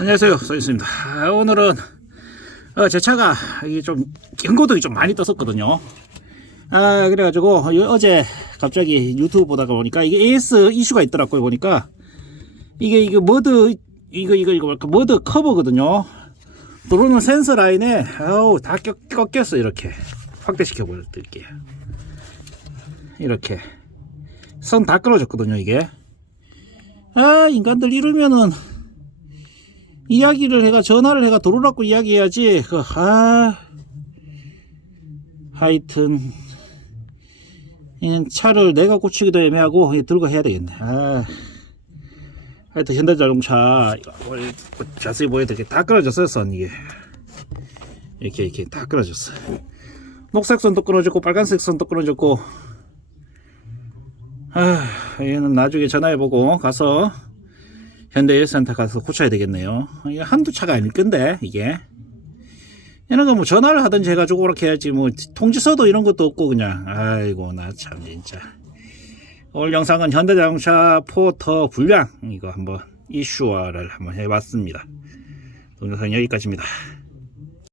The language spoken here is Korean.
안녕하세요. 서있습니다. 오늘은 어, 제 차가 좀 경고등이 좀 많이 떴었거든요. 아 그래가지고 어- 어제 갑자기 유튜브 보다가 보니까 이게 AS 이슈가 있더라고요 보니까. 이게 이게 머드 이거 이거 이거 머드 커버거든요. 들어오는 센서 라인에 아우 다 꺾, 꺾였어 이렇게. 확대시켜 보여드릴게요. 이렇게. 선 다 끊어졌거든요 이게. 아 인간들 이러면은 이야기를 해가 전화를 해가 들어오라고 이야기해야지. 그 아 하여튼 이 차를 내가 고치기도 애매하고 들고 해야 되겠네. 아 하여튼 현대자동차 자세히 보여드릴게 다 끊어졌어요 선 이게. 이렇게 이렇게 다 끊어졌어. 녹색 선도 끊어졌고 빨간색 선도 끊어졌고. 아 얘는 나중에 전화해보고 가서 현대일센터 가서 고쳐야 되겠네요. 이게 한두 차가 아닐 건데, 이게. 이런 거 뭐 전화를 하든지 해가지고 그렇게 해야지, 뭐, 통지서도 이런 것도 없고, 그냥. 아이고, 나 참, 진짜. 오늘 영상은 현대자동차 포터 불량, 이거 한번 이슈화를 한번 해봤습니다. 동영상 여기까지입니다.